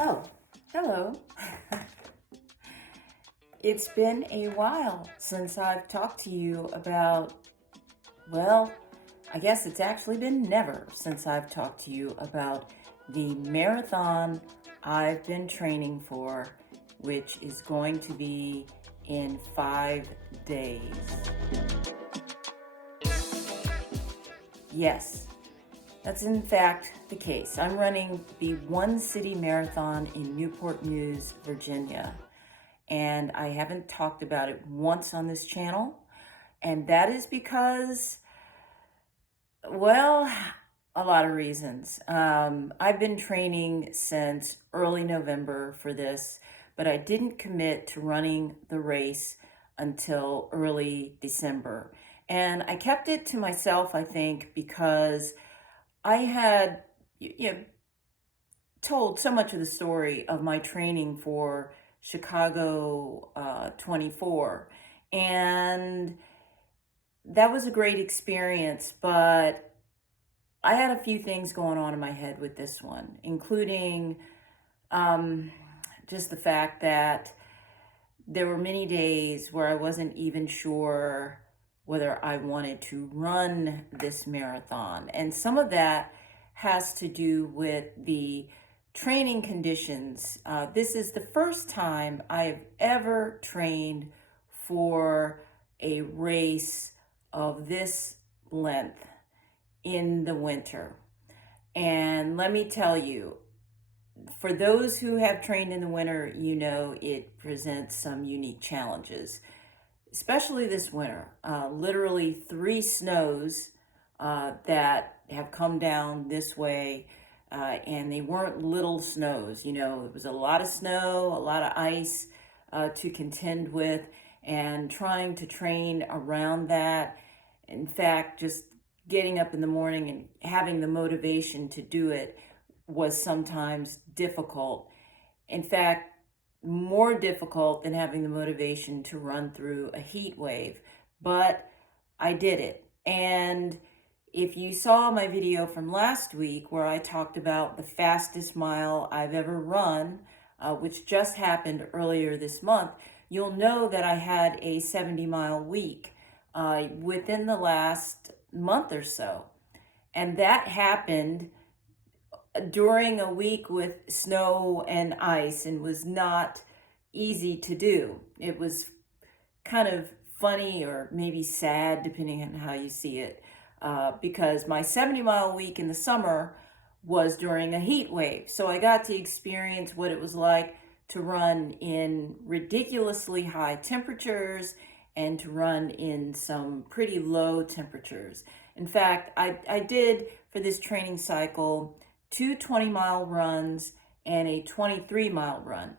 Oh, hello. It's been a while since I've talked to you about, well, I guess it's actually been never since I've talked to you about the marathon I've been training for, which is going to be in 5 days. Yes, that's in fact the case. I'm running the One City Marathon in Newport News, Virginia, and I haven't talked about it once on this channel. And that is because, well, a lot of reasons. I've been training since early November for this, but I didn't commit to running the race until early December. And I kept it to myself, I think, because I had, told so much of the story of my training for Chicago 24. And that was a great experience, but I had a few things going on in my head with this one, including um, just the fact that there were many days where I wasn't even sure whether I wanted to run this marathon. And some of that has to do with the training conditions. This is the first time I've ever trained for a race of this length in the winter. And let me tell you, for those who have trained in the winter, you know it presents some unique challenges, especially this winter. Literally 3 snows that have come down this way, and they weren't little snows. You know, it was a lot of snow, a lot of ice to contend with, and trying to train around that. In fact, just getting up in the morning and having the motivation to do it was sometimes difficult. In fact, more difficult than having the motivation to run through a heat wave, but I did it. And if you saw my video from last week where I talked about the fastest mile I've ever run, which just happened earlier this month, you'll know that I had a 70-mile week within the last month or so. And that happened during a week with snow and ice and was not easy to do. It was kind of funny or maybe sad, depending on how you see it, because my 70-mile week in the summer was during a heat wave. So I got to experience what it was like to run in ridiculously high temperatures and to run in some pretty low temperatures. In fact, I did for this training cycle 2 20-mile runs and a 23-mile run,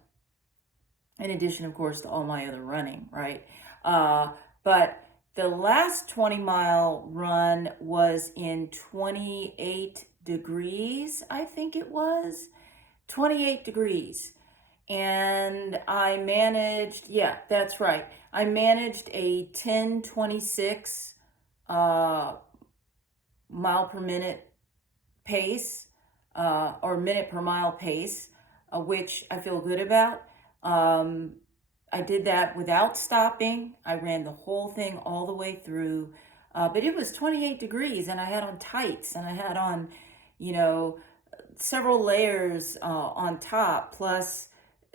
in addition, of course, to all my other running, right? But the last 20-mile run was in 28 degrees, I think it was. 28 degrees. And I managed, yeah, that's right. I managed a 10:26 mile per minute pace, or minute per mile pace, which I feel good about. I did that without stopping. I ran the whole thing all the way through. But it was 28 degrees and I had on tights and I had on, you know, several layers on top, plus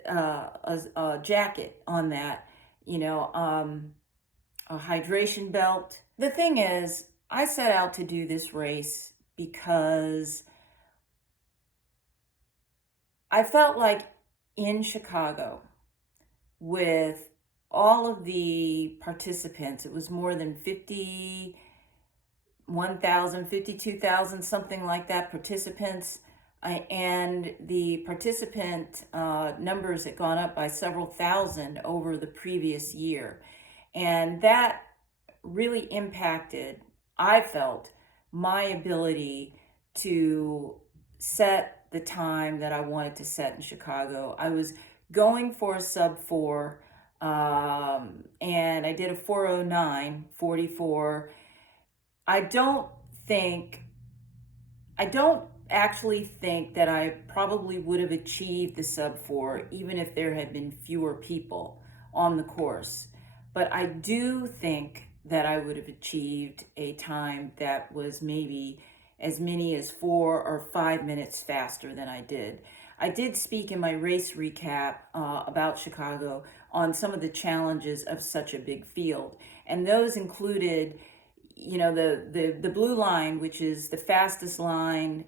a jacket on that, a hydration belt. The thing is, I set out to do this race because I felt like in Chicago, with all of the participants, it was more than 51,000, 52,000, something like that, participants. And the participant numbers had gone up by several thousand over the previous year. And that really impacted, I felt, my ability to set the time that I wanted to set in Chicago. I was going for a sub 4, and I did a 4:09:44. I don't actually think that I probably would have achieved the sub 4 even if there had been fewer people on the course. But I do think that I would have achieved a time that was maybe as many as 4 or 5 minutes faster than I did. I did speak in my race recap about Chicago on some of the challenges of such a big field, and those included, the blue line, which is the fastest line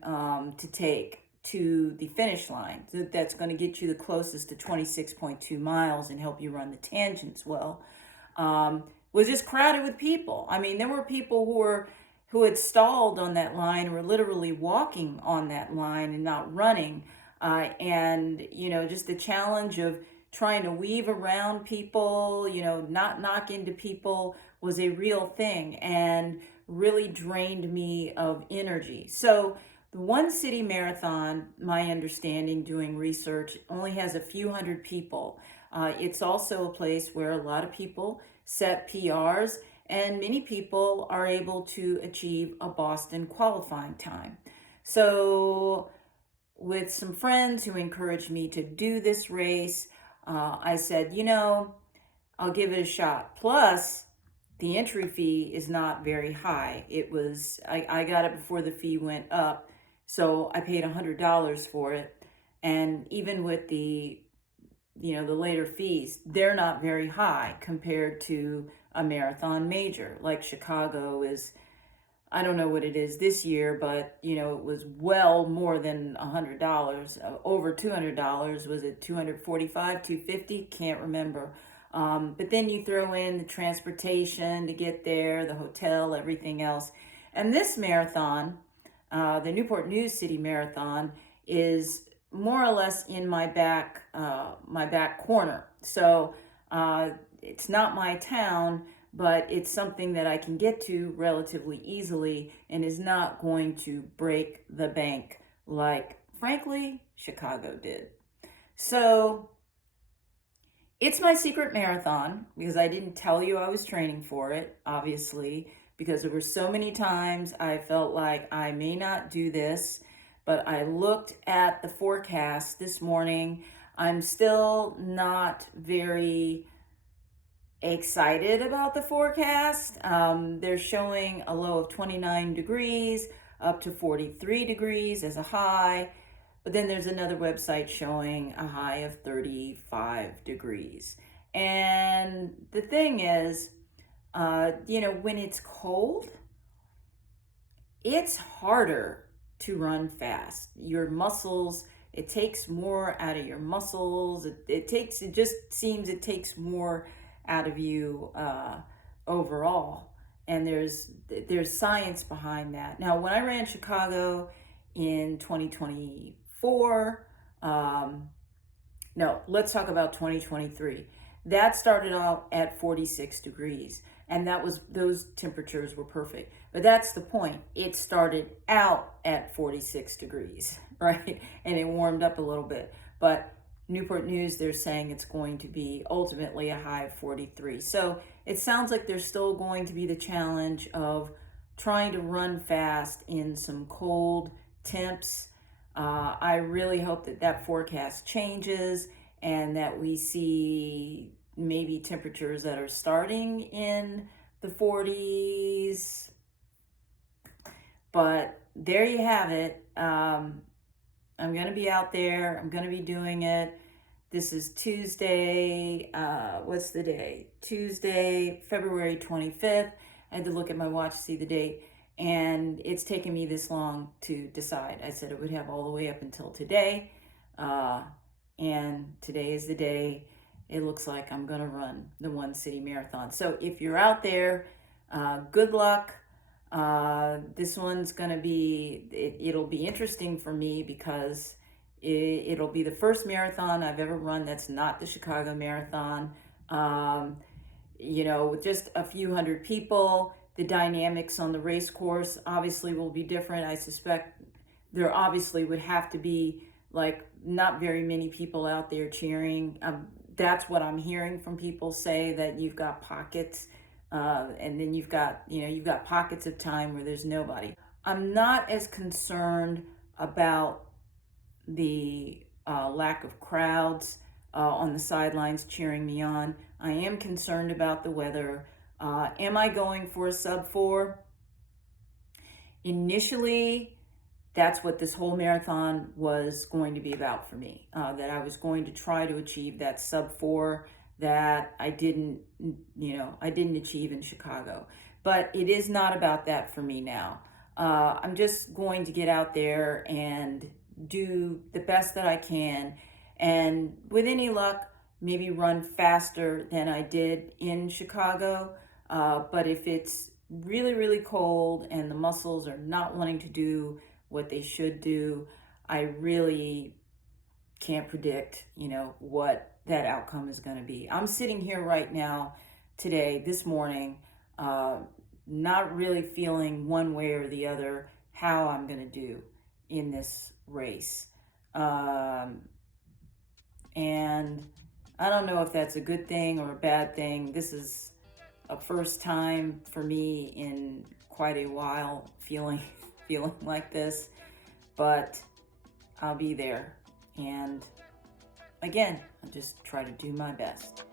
to take to the finish line. That's going to get you the closest to 26.2 miles and help you run the tangents well. Was just crowded with people. I mean, there were people who had stalled on that line, were literally walking on that line and not running. And just the challenge of trying to weave around people, not knock into people, was a real thing and really drained me of energy. So the One City Marathon, my understanding doing research, only has a few hundred people. It's also a place where a lot of people set PRs, and many people are able to achieve a Boston qualifying time. So with some friends who encouraged me to do this race, I said, I'll give it a shot. Plus, the entry fee is not very high. I got it before the fee went up, so I paid $100 for it. And even with the later fees, they're not very high compared to a marathon major. Like Chicago is, I don't know what it is this year, but it was well more than $100, over $200. Was it 245, 250? Can't remember. But then you throw in the transportation to get there, the hotel, everything else. And this marathon, the Newport News City Marathon, is more or less in my back corner. So it's not my town, but it's something that I can get to relatively easily and is not going to break the bank like, frankly, Chicago did. So it's my secret marathon because I didn't tell you I was training for it, obviously, because there were so many times I felt like I may not do this. But I looked at the forecast this morning. I'm still not very excited about the forecast. They're showing a low of 29 degrees up to 43 degrees as a high. But then there's another website showing a high of 35 degrees. And the thing is, when it's cold, it's harder to run fast. Your muscles, it takes more out of your muscles. It just seems it takes more out of you overall. And there's science behind that. Now, when I ran Chicago in 2024, no, let's talk about 2023. That started out at 46 degrees, and those temperatures were perfect. But that's the point. It started out at 46 degrees, right? And it warmed up a little bit. But Newport News, they're saying it's going to be ultimately a high of 43. So it sounds like there's still going to be the challenge of trying to run fast in some cold temps. I really hope that forecast changes and that we see maybe temperatures that are starting in the 40s. But there you have it. I'm going to be out there. I'm going to be doing it. This is Tuesday. What's the day? Tuesday, February 25th. I had to look at my watch to see the date. And it's taken me this long to decide. I said it would have all the way up until today. And today is the day. It looks like I'm going to run the One City Marathon. So if you're out there, good luck. This one's going to be, it'll be interesting for me because it'll be the first marathon I've ever run that's not the Chicago Marathon. With just a few hundred people, the dynamics on the race course obviously will be different. I suspect there obviously would have to be not very many people out there cheering. That's what I'm hearing from people say, that you've got pockets, and then you've got pockets of time where there's nobody. I'm not as concerned about the lack of crowds on the sidelines cheering me on. I am concerned about the weather. Am I going for a sub 4? Initially, that's what this whole marathon was going to be about for me, that I was going to try to achieve that sub 4 that I didn't achieve in Chicago. But it is not about that for me now. I'm just going to get out there and do the best that I can, and with any luck, maybe run faster than I did in Chicago. But if it's really, really cold and the muscles are not wanting to do what they should do, I really can't predict, what that outcome is going to be. I'm sitting here right now, today, this morning, not really feeling one way or the other how I'm going to do in this race. And I don't know if that's a good thing or a bad thing. This is a first time for me in quite a while feeling like this, but I'll be there. And again, I'll just try to do my best.